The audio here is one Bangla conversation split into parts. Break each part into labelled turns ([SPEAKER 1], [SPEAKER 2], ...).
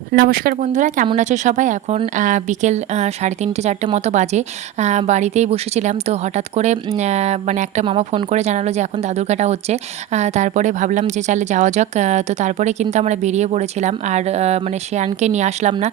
[SPEAKER 1] নমস্কার বন্ধুরা, কেমন আছো সবাই? এখন বিকেল সাড়ে তিনটে, চারটে মতো বাজে। বাড়িতেই বসেছিলাম, তো হঠাৎ করে মানে একটা মামা ফোন করে জানালো যে এখন দাদুরঘাটা হচ্ছে। তারপরে ভাবলাম যে চালে যাওয়া যাক তো তারপরে কিন্তু আমরা বেরিয়ে পড়েছিলাম। আর মানে শেয়ানকে নিয়ে আসলাম না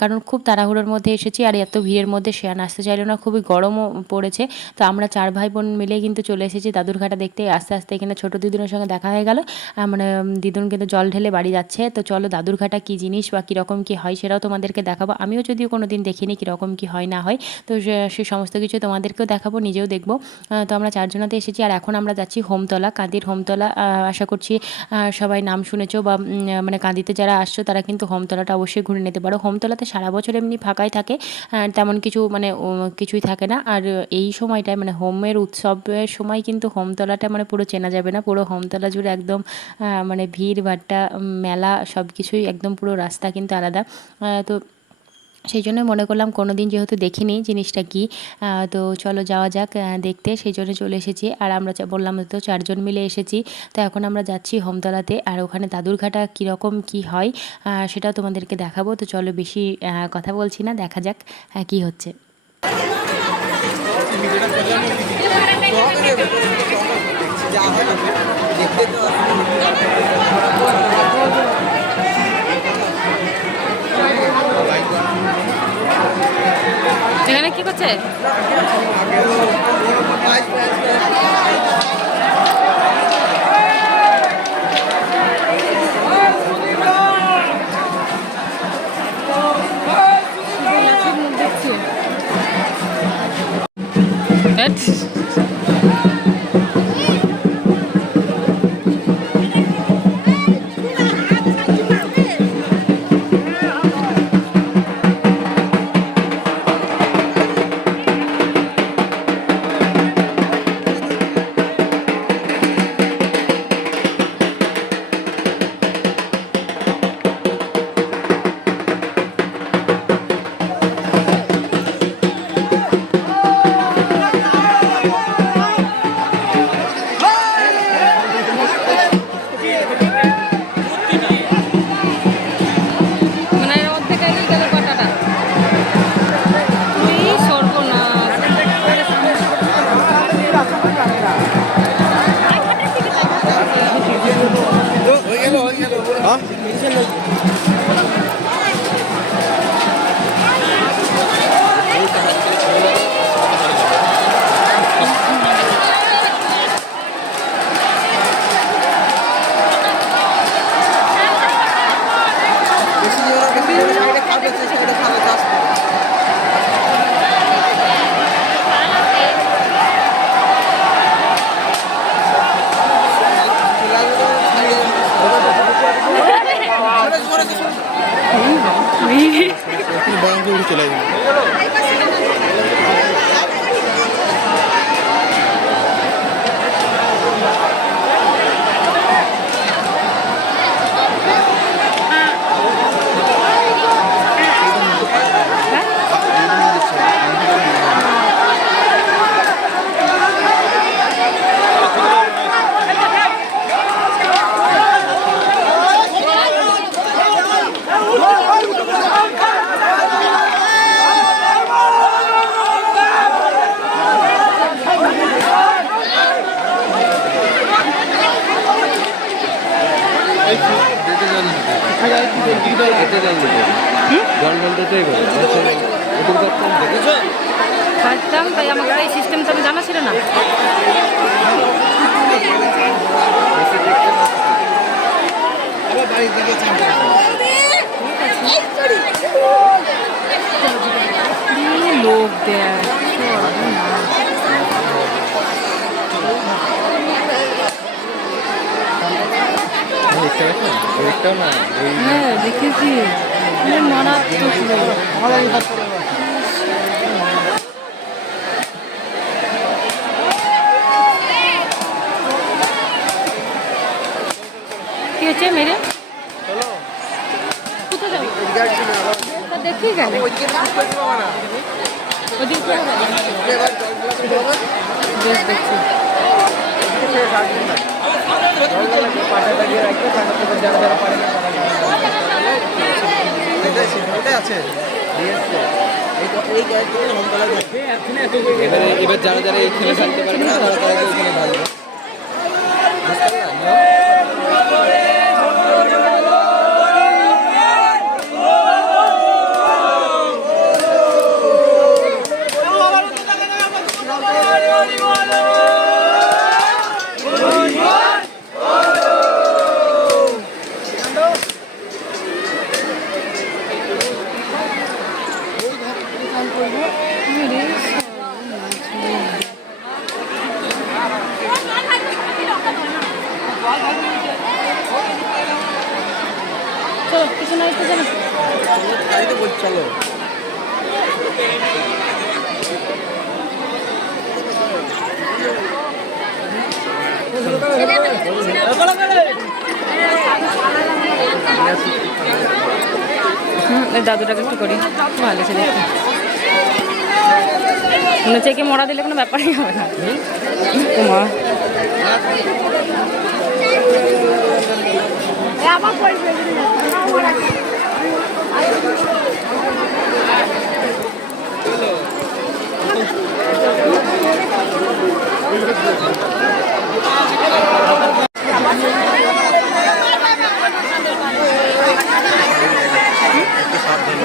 [SPEAKER 1] কারণ খুব তাড়াহুড়োর মধ্যে এসেছি, আর এত ভিড়ের মধ্যে শেয়ান আসতে চাইলো না, খুবই গরমও পড়েছে। তো আমরা চার ভাই বোন মিলে কিন্তু চলে এসেছি দাদুরঘাটা দেখতে। আস্তে আস্তে এখানে ছোটো দিদুনের সঙ্গে দেখা হয়ে গেল। মানে দিদুন কিন্তু জল ঢেলে বাড়ি যাচ্ছে। তো চলো দাদুরঘাটা কী জিনিস বা কীরকম কী হয় সেটাও তোমাদেরকে দেখাবো। আমিও যদিও কোনো দিন দেখিনি কীরকম কী হয়, না হয়, তো সে- সমস্ত কিছু তোমাদেরকেও দেখাবো, নিজেও দেখব। তো আমরা চারজনাতে এসেছি আর এখন আমরা যাচ্ছি হোমতলা, কাঁদির হোমতলা আশা করছি সবাই নাম শুনেছো বা মানে কাঁদিতে যারা আসছো তারা কিন্তু হোমতলাটা অবশ্যই ঘুরে নিতে পারো। হোমতলাতে সারা বছর এমনি ফাঁকাই থাকে তেমন কিছু মানে কিছুই থাকে না। আর এই সময়টায় মানে হোমের উৎসবের সময় কিন্তু হোমতলাটা মানে পুরো চেনা যাবে না। পুরো হোমতলা জুড়ে একদম মানে ভিড়, ভাট্টা মেলা সব কিছুই একদম পুরো রাস্তা কিন্তু আলাদা। তো সেই জন্য মনে করলাম কোনো দিন যেহেতু দেখিনি জিনিসটা কি তো চলো যাওয়া যাক দেখতে। সেই জন্য চলে এসেছি। আর আমরা বললাম তো চারজন মিলে এসেছি। তো এখন আমরা যাচ্ছি হোমতলাতে। আর ওখানে দাদুরঘাটা কীরকম কি হয় সেটাও তোমাদেরকে দেখাবো। তো চলো বেশি কথা বলছি না, দেখা যাক কি হচ্ছে।
[SPEAKER 2] এখানে কি করছে?
[SPEAKER 3] বাগান করে চলে যাবে
[SPEAKER 2] খাইতাম তাই আমাকে এই সিস্টেমটা আমি জানা ছিল না। লোক দেয়?
[SPEAKER 3] ওইটাও না?
[SPEAKER 2] হ্যাঁ দেখেছি। মানে মারাত্মক? বেশ দেখছি।
[SPEAKER 3] এবারে যারা যারা এই খেলে থাকতে পারবে না তারা তারা এখানে থাকবে
[SPEAKER 2] চলো কিছু
[SPEAKER 4] বলছি চলো
[SPEAKER 2] দাদুটাকে একটু করি। ভালো দেখতে মনে হচ্ছে একে মরা দিলে কোনো ব্যাপারই হবে না। মা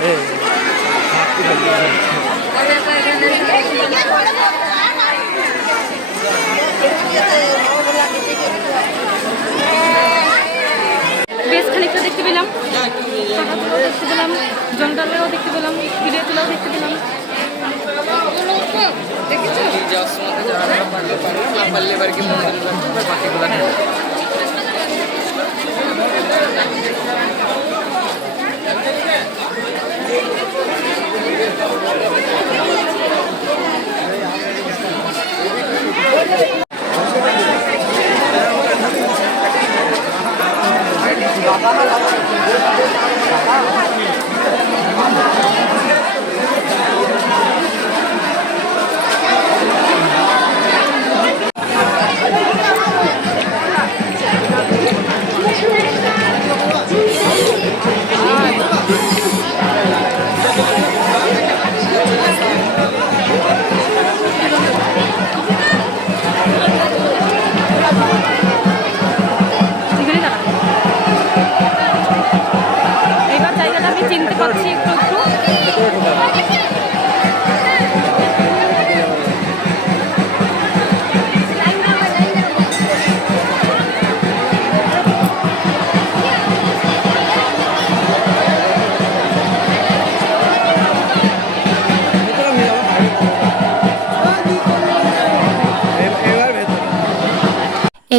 [SPEAKER 2] বেশ পেলাম পাহাড়গুলোও দেখতে পেলাম জঙ্গলেও দেখতে পেলাম ভিডিওগুলোও দেখতে পেলাম। দেখেছ?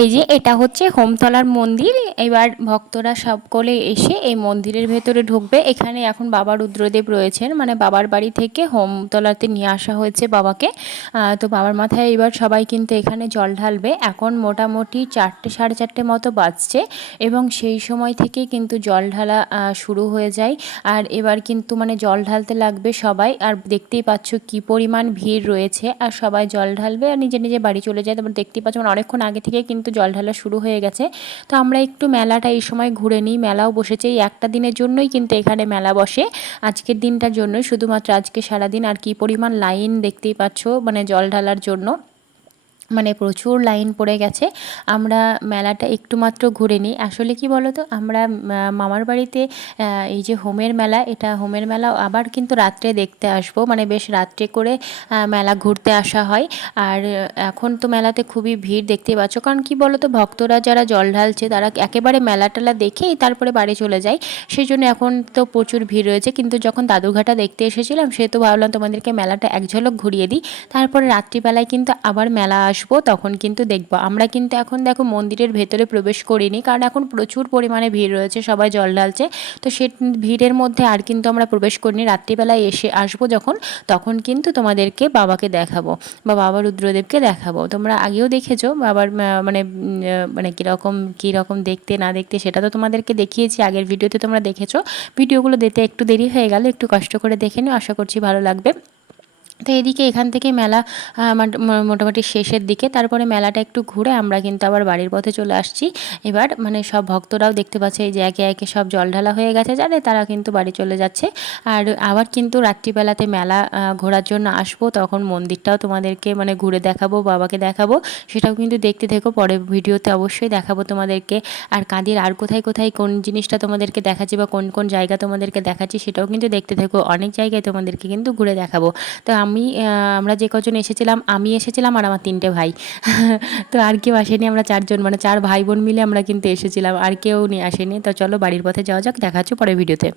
[SPEAKER 3] এই
[SPEAKER 1] যে এটা হচ্ছে হোমতলার মন্দির। এবার ভক্তরা সকলে এসে এই মন্দিরের ভেতরে ঢুকবে। এখানে এখন বাবা রুদ্রদেব রয়েছেন। মানে বাবার বাড়ি থেকে হোমতলাতে নিয়ে আসা হয়েছে বাবাকে। তো বাবার মাথায় এবার সবাই কিন্তু এখানে জল ঢালবে। এখন মোটামুটি চারটে, সাড়ে চারটে মতো বাজছে এবং সেই সময় থেকে কিন্তু জল ঢালা শুরু হয়ে যায়। আর এবার কিন্তু মানে জল ঢালতে লাগবে সবাই। আর দেখতেই পাচ্ছ কি পরিমাণ ভিড় রয়েছে। আর সবাই জল ঢালবে আর নিজে নিজে বাড়ি চলে যায়। তারপর দেখতেই পাচ্ছ মানে অনেকক্ষণ আগে থেকে কিন্তু জল ঢালা শুরু হয়ে গেছে, তো আমরা একটু মেলাটা এই সময় ঘুরে নিই। মেলাও বসেছে। এই একটা দিনের জন্যই কিন্তু এখানে মেলা বসে। আজকের দিনটার জন্যই। শুধুমাত্র আজকে সারাদিন আর কি পরিমাণ লাইন দেখতেই পাচ্ছ মানে জল ঢালার জন্য। মানে প্রচুর লাইন পড়ে গেছে। আমরা মেলাটা একটু মাত্র ঘুরে নিই। আসলে কি বলো তো আমরা মামার বাড়িতে এই যে হোমের মেলা, এটা হোমের মেলা আবার কিন্তু রাত্রে দেখতে আসব। মানে বেশ রাত্রে করে মেলা ঘুরতে আসা হয়। আর এখন তো মেলাতে খুবই ভিড় দেখতেই পাচ্ছ। কারণ কি বলো তো ভক্তরা যারা জল ঢালছে, তারা একেবারে মেলা টেলা দেখেই তারপরে বাড়ি চলে যায়। সেই জন্য এখন তো প্রচুর ভিড় রয়েছে। কিন্তু যখন দাদুঘাটা দেখতে এসেছিলাম, সে তো ভাবলাম তোমাদেরকে মেলাটা এক ঝলক ঘুরিয়ে দিই। তারপরে রাত্রিবেলায় কিন্তু আবার মেলা আসব, তখন কিন্তু দেখব। আমরা কিন্তু এখন দেখো মন্দিরের ভেতরে প্রবেশ করিনি, কারণ এখন প্রচুর পরিমাণে ভিড় রয়েছে, সবাই জল ঢালছে। তো সে ভিড়ের মধ্যে আর কিন্তু আমরা প্রবেশ করিনি। রাত্রিবেলায় এসে আসব যখন, তখন কিন্তু তোমাদেরকে বাবাকে দেখাবো বা বাবা রুদ্রদেবকে দেখাবো। তোমরা আগেও দেখেছ বাবার মানে মানে কীরকম কীরকম দেখতে, না দেখতে সেটা তো তোমাদেরকে দেখিয়েছি, আগের ভিডিওতে তোমরা দেখেছ। ভিডিওগুলো দিতে একটু দেরি হয়ে গেল, একটু কষ্ট করে দেখে নিও, আশা করছি ভালো লাগবে। তো এদিকে এখান থেকে মেলা মোটামুটি শেষের দিকে। তারপরে মেলাটা একটু ঘুরে আমরা কিন্তু আবার বাড়ির পথে চলে আসছি। এবার মানে সব ভক্তরাও দেখতে পাচ্ছে যে একে একে সব জল ঢালা হয়ে গেছে যাদের তারা কিন্তু বাড়ি চলে যাচ্ছে। আর আবার কিন্তু রাত্রিবেলাতে মেলা ঘোরার জন্য আসব, তখন মন্দিরটাও তোমাদেরকে মানে ঘুরে দেখাবো, বাবাকে দেখাবো। সেটাও কিন্তু দেখতে থেকো পরে ভিডিওতে অবশ্যই দেখাবো তোমাদেরকে। আর কাঁদির আর কোথায় কোথায় কোন জিনিসটা তোমাদেরকে দেখাচ্ছি বা কোন কোন জায়গা তোমাদেরকে দেখাচ্ছি, সেটাও কিন্তু দেখতে থেকো। অনেক জায়গায় তোমাদেরকে কিন্তু ঘুরে দেখাবো। তো আমি আমরা যে কজন এসেছিলাম, আমি এসেছিলাম আর আমার তিনটে ভাই। তো আর কেউ আসেনি, আমরা চারজন মানে চার ভাই বোন মিলে আমরা কিন্তু এসেছিলাম, আর কেউ নিয়ে আসেনি। তো চলো বাড়ির পথে যাওয়া যাক, দেখা হচ্ছে পরে ভিডিওতে।